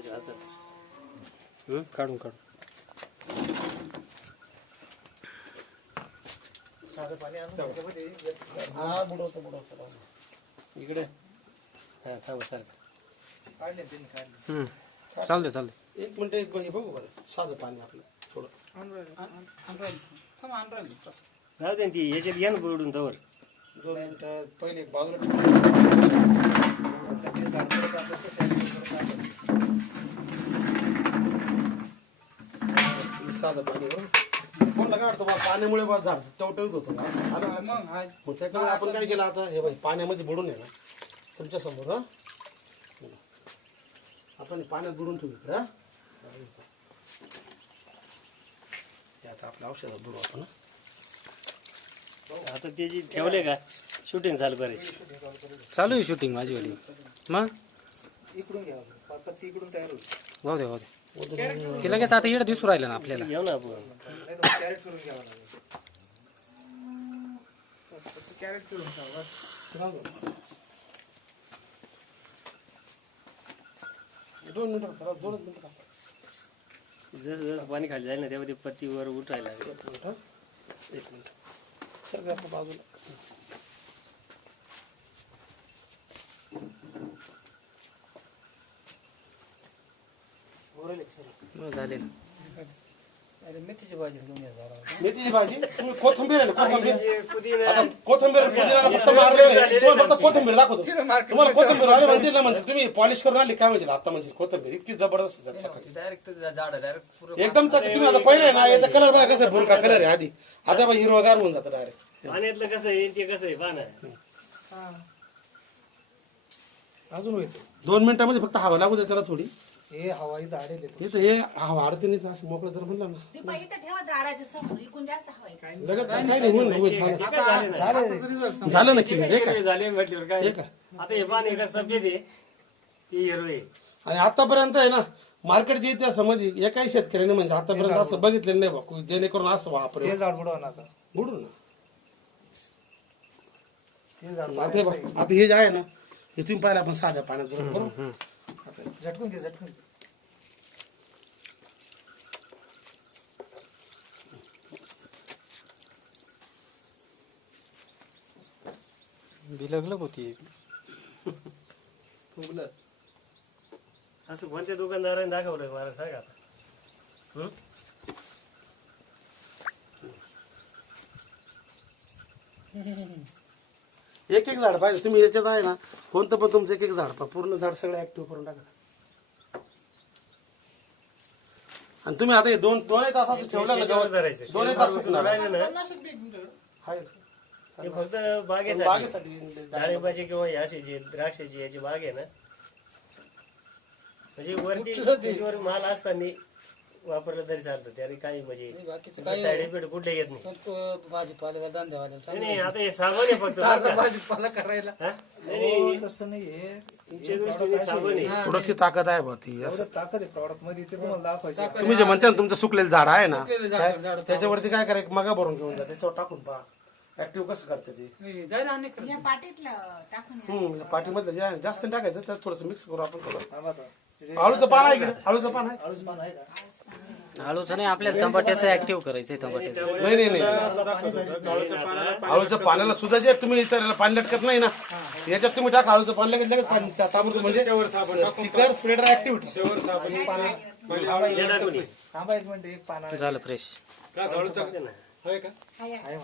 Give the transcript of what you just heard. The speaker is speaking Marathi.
काढून काढून हा बुडवतो इकडे हा थांबा सारखं काढले त्यांनी काढले. चालते एक मिनिट एक बघू बरं साधं पाणी आपलं थोडं जाऊ दे ती याच्यात घ्या ना बुडून तवर 2 मिनिटं पहिले एक बाजूला साधं पाणी कोणला काढतो बा पाण्यामुळे बा झाड टवटवीत होतं मग त्याच्यामुळे आपण काय केलं आता हे बाई पाण्यामध्ये बुडून आहे ना तुमच्या समोर हा आपण पाण्यात बुडून ठेवू इकडे हा हे आता आपल्या औषधात बुडवतो ना आता त्याची ठेवले का शूटिंग चालू करायची चालू आहे शूटिंग माझी वाली मग इकडून घ्या पत्ती इकडून तयार होईल भाऊ दे ती लगेच आता इकडे दिसू राहिलं ना आपल्याला घेऊ ना आपण कॅरेट करून घ्यावं लागेल कॅरेट करून घ्यावं 2 मिनिटं चला 2 मिनिटं जसं जसं पाणी खाली जाईल ना तेव्हा ते पत्तीवर उठायला लागेल. एक मिनिट सर आपल्या बाजूला झाले मेथीची भाजी तुम्ही कोथिंबीर आहे ना कोथिंबीर आता कोथिंबीर पुदिना फक्त मारलेलं तुम्हाला फक्त कोथिंबीर दाखवतो तुम्हाला कोथिंबीर आले म्हणतील ना म्हणजे तुम्ही पॉलिश करून आली काय म्हणजे आता म्हणजे कोथिंबीर इतकी जबरदस्त एकदम तुम्ही आता पहिले आहे ना याचा कलर बघा कसं भुरका कलर आहे आधी आता बघा हिरवागार होऊन जातं डायरेक्ट पाण्यातलं कसं आहे ते कसं आहे पाना अजून होईल 2 मिनिटांमध्ये फक्त हवा लागू दे त्याला थोडी हे हवा इथं आडेल हे हवा आडते नाही असं मोकळं जर म्हणलं ना लगेच काय नाही होईल झालं ना क्लिअर हे काय झाले म्हटल्यावर काय आता हे पाणी कसं सफेद आहे ते हिरो आहे आणि आतापर्यंत आहे ना मार्केटच्या इतिहासामध्ये एकाही शेतकऱ्याने म्हणजे आतापर्यंत असं बघितलेलं नाही बा जेणेकरून असं वापरेल बुडू ना आता हे जे आहे ना हे तुम्ही पाहिलं आपण साध्या पाण्यात बरोबर आता झटकून घे झटकून बिलगलं होती असं कोणत्या दुकानदाराने दाखवलं मला सांगा आता एक एक झाड पाहिजे तुम्ही याच्यात आहे ना कोणतं पण तुमचं एक एक झाड पहा पूर्ण झाड सगळं ऍक्टिव्ह करून टाका आणि तुम्ही आता हे दोनही तास असं ठेवलं ना दोनही तास सुकणार आहे हे फक्त बागेसाठी डाळिंबाची किंवा याशीची द्राक्षाची याची बाग आहे ना म्हणजे वरती त्याच्यावर माल असताना वापरलं तरी चालतं त्याने काही म्हणजे साईड इफेक्ट कुठले येत नाही भाजीपाला नाही आता हे साबण आहे फक्त भाजीपाला करायला तसं नाही तुमच्या दृष्टीने साबण आहे थोडीशी ताकद आहे बा ती ताकद आहे प्रॉडक्ट मध्ये ते तुम्हाला दाखवायचं तुम्ही जे म्हणता ना तुमचं सुकलेलं झाड आहे ना त्याच्यावरती काय करायचं मगा भरून घेऊन जा त्याच्यावर टाकून पहा ऍक्टिव्ह कसं करते ते पाठीमधलं जे आहे जास्त टाकायचं त्यात थोडस मिक्स करू आपण थोडं आळूचं पान आहे इकडे आळूचं पान आहे आळूचं नाही आपल्याला टमाट्याचं ऍक्टिव्ह करायचंय टमाट्याचं नाही नाही आळूच्या पाण्याला सुद्धा जे तुम्ही इतर पाणी लटकत नाही ना याच्यात तुम्ही टाका आळूचं पाणी लगेच लगेच पाणी ताबडतोब म्हणजे स्टिकर स्प्रेडर ऍक्टिव्हिटी थांबा एक मिनिट एक पाना झालं फ्रेश का